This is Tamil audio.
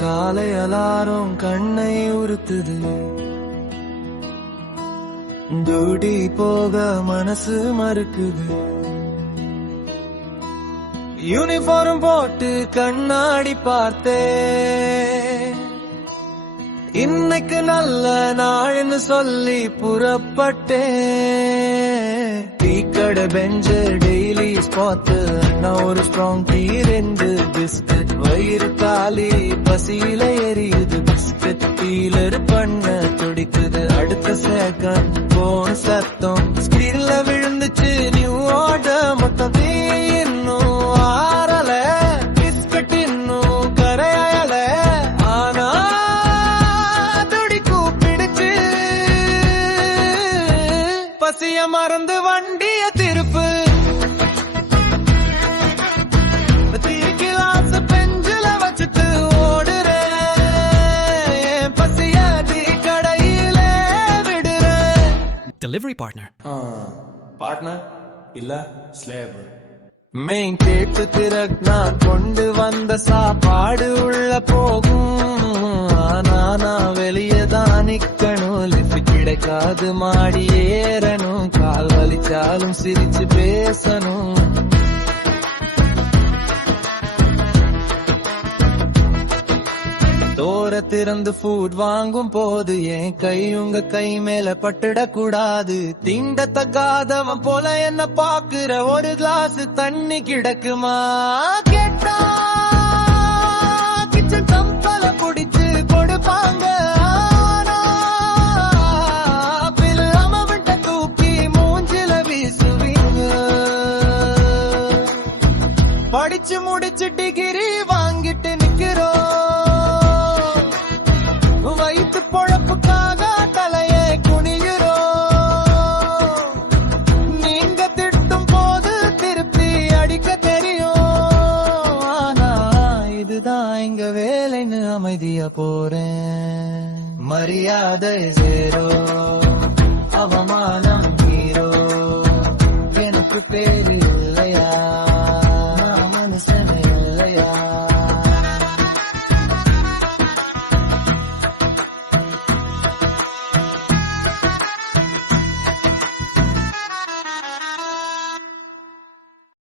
காலை அலாரம் கண்ணை உறுத்துது, டியூட்டி போக மனசு மறுக்குது. யூனிஃபார்ம் போட்டு கண்ணாடி பார்த்தே, இன்னைக்கு நல்ல நாள்னு சொல்லி புறப்பட்டேன். டீ கடை பெஞ்சு டெய்லி ஸ்பாட், நான் ஒரு ஸ்ட்ராங் டீ 2 பிஸ்கட். வயிறு காலி பசியில எரியுது, பிஸ்கட் டீலர் பண்ண துடிக்குது. அடுத்த செகண்ட் போன் சத்தம் ஸ்கிரீன்ல விழுந்துச்சு, நியூ ஆர்டர். மொத்தம் இன்னும் ஆறல, பிஸ்கட் இன்னும் கரையல. ஆனா பசிய மறந்து வண்டிய திருப்பு, கிளாஸ் பெஞ்சில வச்சுட்டு ஓடுறேன். பசிய டீ கடையில விடுறேன். Delivery partner. பார்ட்னர் இல்ல ஸ்லேவ். மெயின் கேட்டு திறக்னா கொண்டு வந்த சாப்பாடு உள்ள போகும். ஆனா நான் வெளியதான் நிக்கணும், லிஃப்ட் கிடைக்காது மாடி ஏறணும். கால் வலிச்சாலும் சிரிச்சு பேசணும். தோர திறந்து ஃபுட் வாங்கும் போது என் கை உங்க கை மேல பட்டுடக்கூடாது. தீண்டத்தகாதவன் போல என்ன பாக்குற, ஒரு கிளாஸ் தண்ணி கிடக்குமா கேட்டா கிச்சன் கம்பல புடிச்சு கொடுப்பாங்க. பில்லாம விட்ட தூக்கி மூஞ்சில வீசுவீங்க. படிச்சு முடிச்சு டிகிரி வாங்கிட்டு நிக்கிறோம், வயிற்று பொழப்புக்காக தலையை குனிகிறோம். நீங்க திட்டும் போது திருப்பி அடிக்க தெரியும். ஆனா இதுதான் எங்க வேலைன்னு அமைதியா போறேன். மரியாதை ஜீரோ, அவமானம் ஹீரோ. எனக்கு பேர்